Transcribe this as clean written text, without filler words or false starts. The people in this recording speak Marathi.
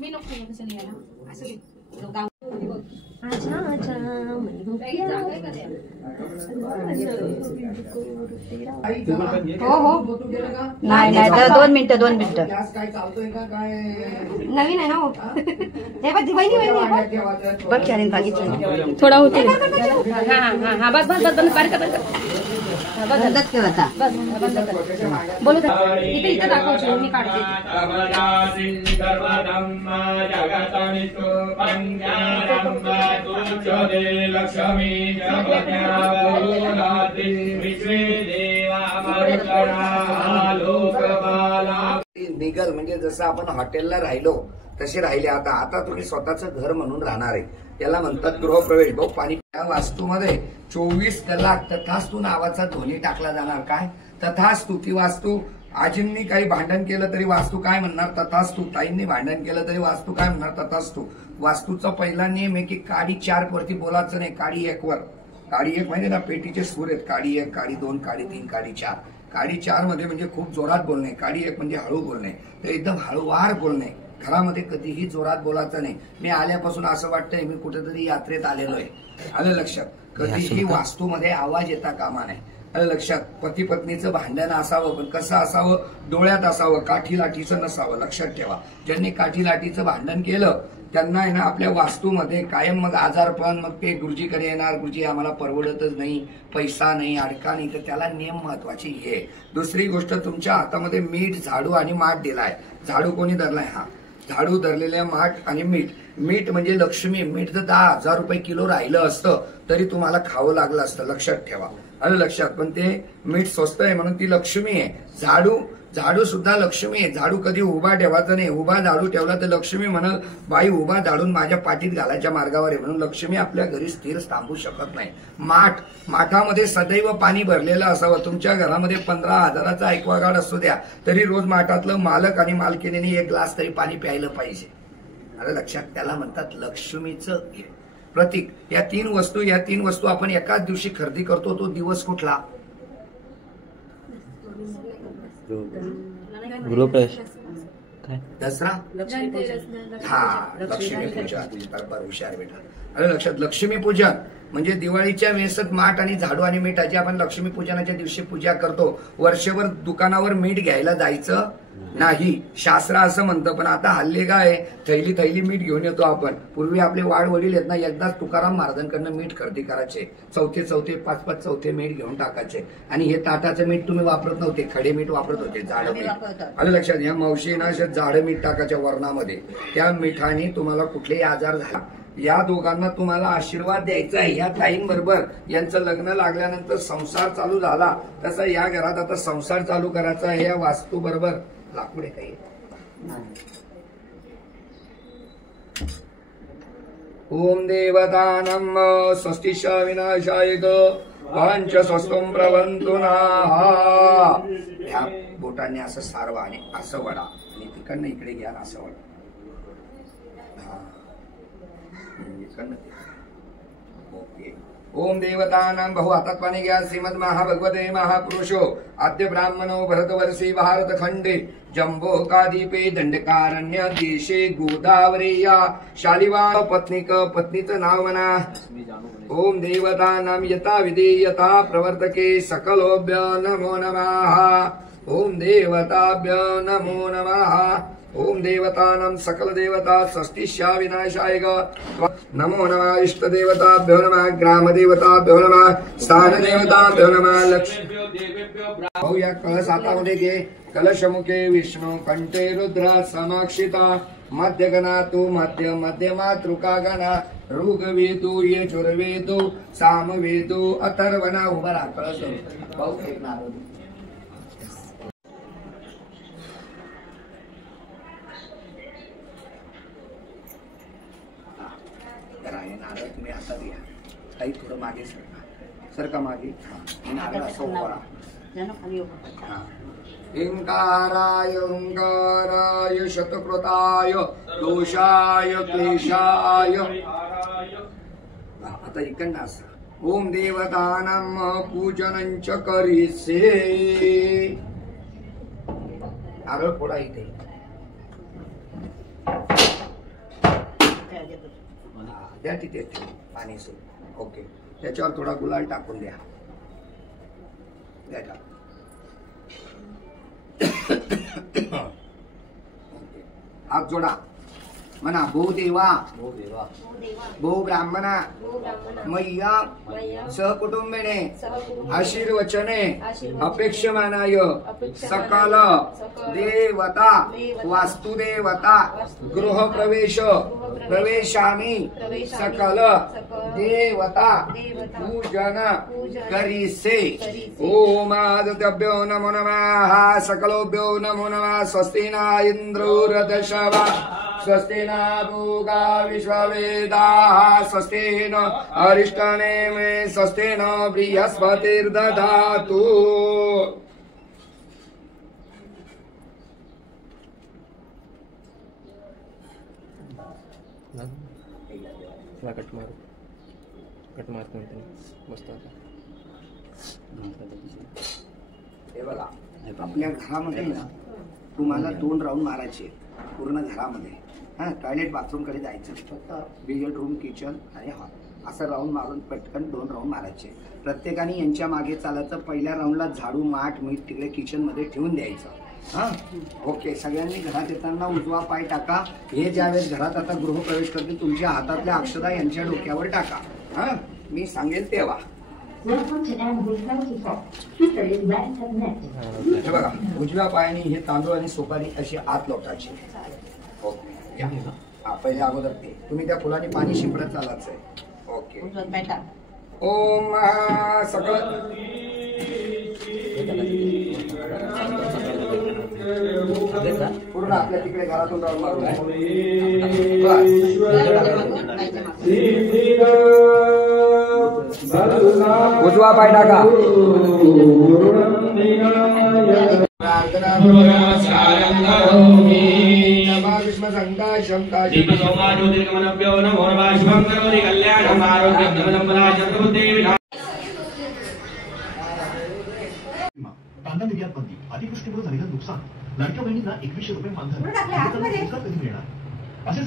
मी नको असं हो हो नाही नाही 2 मिनिटं 2 मिनिटं नवीन आहे ना हो हे बघ वहिनी बघ चालेल बाकीचं थोडा होते हा बस बस बस बंद कर बंदच केला आता बोलू इथे इथे दाखवतो मी काढते निगल म्हणजे जसं आपण हॉटेलला राहिलो तसे राहिले आता तुम्ही स्वतःचं घर म्हणून राहणार आहे. याला म्हणतात गृहप्रवेश. भाऊ पाणी या वास्तूमध्ये 24 कलाक तथास्तू नावाचा ध्वनी टाकला जाणार. काय तथास्तू? ती वास्तू आजींनी काही भांडण केलं तरी वास्तू काय म्हणणार? तथास्तू. ताईंनी भांडण केलं तरी वास्तू काय म्हणणार? तथास्तू. वास्तूचा पहिला नियम आहे की काडी 4 वरती बोलायचं नाही, काडी 1 वर. काडी 1 माहिती ना, पेटीचे सूर आहेत. काडी 1, काडी 2, काडी 3, काडी 4. काडी 4 मध्ये म्हणजे खूप जोरात बोलणे, काडी 1 म्हणजे हळू बोलणे. तर एकदम हळूवार बोलणे. घरामध्ये कधीही जोरात बोलायचं नाही. मी आल्यापासून असं वाटतंय मी कुठेतरी यात्रेत आलेलो आहे. आलं लक्षात? कधीही वास्तूमध्ये आवाज येता कामा नाही. आलं लक्षात? पती पत्नीचं भांडण असावं, पण कसं असावं? डोळ्यात असावं, काठी लाठीचं नसावं. लक्षात ठेवा. ज्यांनी काठी लाठीचं भांडण केलं त्यांना आहे ना आपल्या वास्तूमध्ये कायम मग आजारपण. मग ते गुरुजीकडे येणार, गुरुजी आम्हाला परवडतच नाही, पैसा नाही, अडका नाही. तर त्याला नियम महत्वाची हे. दुसरी गोष्ट, तुमच्या हातामध्ये मीठ, झाडू आणि माठ दिलाय. झाडू कोणी धरलाय? हा झाडू धरलेल्या माठ आणि मीठ. मीठ म्हणजे लक्ष्मी. मीठ जर 10,000 रुपये किलो राहिलं असतं तरी तुम्हाला खावं लागलं असतं. लक्षात ठेवा. आलं लक्षात? पण ते मीठ स्वस्त आहे म्हणून ती लक्ष्मी आहे. झाडू सुद्धा लक्ष्मी आहे. झाडू कधी उभा ठेवायचा नाही. उभा झाडू ठेवला तर लक्ष्मी म्हणाल बाई उभा झाडून माझ्या पाठीत घालायच्या मार्गावर आहे. म्हणून लक्ष्मी आपल्या घरी स्थिर थांबू शकत नाही. माठामध्ये सदैव पाणी भरलेलं असावं. तुमच्या घरामध्ये 15,000चा ॲक्वागार्ड असू द्या तरी रोज माठातलं मालक आणि मालकिनीने 1 ग्लास तरी पाणी प्यायलं पाहिजे. आलं लक्षात? त्याला म्हणतात लक्ष्मीचं प्रतीक. या 3 वस्तू आपण एकाच दिवशी खरेदी करतो. तो दिवस कुठला? गृहप्रवेश. दसरा. हा लक्ष्मी पूजा. बरोबर, हुशार बेटा. आलं लक्षात? लक्ष्मी पूजन म्हणजे दिवाळीच्या वेळेसच माठ आणि झाडू आणि मिठाची आपण लक्ष्मी पूजनाच्या दिवशी पूजा करतो. वर्षभर दुकानावर मीठ घ्यायला जायचं नाही, शास्त्र असं म्हणतं. पण आता हल्ली काय, थैली मीठ घेऊन येतो आपण. पूर्वी आपले वाड वडील आहेत ना, एकदाच तुकाराम महाराजांकडनं मीठ खरेदी करायचे. 4 चौथे मीठ घेऊन टाकायचे. आणि हे ताटाचं मीठ तुम्ही वापरत नव्हते, खडे मीठ वापरत होते, जाडं मीठ. आलं लक्षात? या मावशीना जाडं मीठ टाकायच्या वर्णामध्ये. त्या मिठाने तुम्हाला कुठलेही आजार झाला. या दोघांना तुम्हाला आशीर्वाद द्यायचा आहे. या ताईंबरोबर यांचं लग्न लागल्यानंतर संसार चालू झाला तसा या घरात आता संसार चालू करायचा आहे. या वास्तू बरोबर लाकडे काही. ओम देवतानम स्वस्तिश विनाशाय पंच स्वस्तम प्रवंतु नाहा. ह्या बोटाने असं सारवा आणि असं वडा आणि तिकडनं इकडे घ्या असं वडा. ओके. ओम देवतानां बहु हातात पाणी घ्या. श्रीमद महाभगवते महापुरुषो आद्य ब्राह्मणो भरतवर्षी भारत खंडे जम्बो कादीपे दंडकारण्य देशे गोदावरीया शालिवा पत्निक. पत्नीचं नाव म्हणा. ओम देवतानां यथा विधी यथा प्रवर्तके सकलोभ्य नमो नमः. ओम देवताभ्य नमो नमः. ओम देवतानां सकल देवता षष्टिशा विनाशाय नमो नमः. इष्ट देवताभ्यो नमः. ग्राम देवताभ्यो नमः. स्थान देवताभ्यो नमः. लक्ष्मी. या कलश हातामध्ये घे. कलशमुखे विष्णू, कंठे रुद्र, समाक्षिता. मध्यगणा तू मध्य मध्यमातृका गणा. ऋग्वेदो यजुर्वेदो सामवेदो अथर्वणा. उभा राहा. कलश भाऊ एक नारळ. तुम्ही आता द्या. काही थोडं मागे सरका मागे. नारळ असं उभा. इंकाराय ओंकाराय शतकृताय दोषाय क्लेशाय. आता इकडनं असं. ओम देवतानां पूजनं च करिष्ये. नारळ फोडा इथे. द्या तिथे पाणी सुरू. ओके, त्याच्यावर थोडा गुलाल टाकून द्या. द्या टाक. हात जोडा. म्हणा भो देवा भो ब्राह्मणा मय्या सहकुटुंबिने आशीर्वचने अपेक्षमानाय सकल देवता वास्तुदेवता गृहप्रवेश प्रवेशामी सकल देवता पूजन करिसे. ओम आदित्यभ्यो नमो नमः सकलोभ्यो नमो नमः. स्वस्ति न इंद्रो रथशवा स्वस्ति न भूगा विश्ववेदाः स्वस्ति न अरिष्टनेमे स्वस्ति न बृहस्पतिर्दधातु. कट मारतो मस्त. हे बघा, आपल्या घरामध्ये ना तुम्हाला 2 राऊंड मारायचे पूर्ण घरामध्ये. हा, टॉयलेट बाथरूम कडे जायचं फक्त. बेडरूम किचन आणि हॉल असं राऊंड मारून पटकन 2 राऊंड मारायचे. प्रत्येकाने यांच्या मागे चालायचं. पहिल्या राऊंडला झाडू माठ मीठ तिकडे किचन मध्ये ठेवून द्यायचं. हा, ओके. सगळ्यांनी घरात येताना उजवा पाय टाका. हे ज्यावेळेस घरात आता गृहप्रवेश करतील तुमच्या हातातल्या अक्षता यांच्या डोक्यावर टाका. हा, मी सांगेल तेव्हा. हे बघा, उजव्या पायाने हे तांदूळ आणि सुपारी अशी आत लोटायची. ओके, हा, पहिले अगोदर ते तुम्ही त्या फुलाने पाणी शिंपडत चालायचंय. ओके. ओम सकल पूर्ण आपल्या तिकडे घरातून राऊंड मारून उजवा पाय टाका. कांदा निर्यात बंदी, अतिवृष्टीमुळे झालेलं नुकसान, लाडक्या बहिणींना 2100 रुपये मानधन कधी मिळणार असे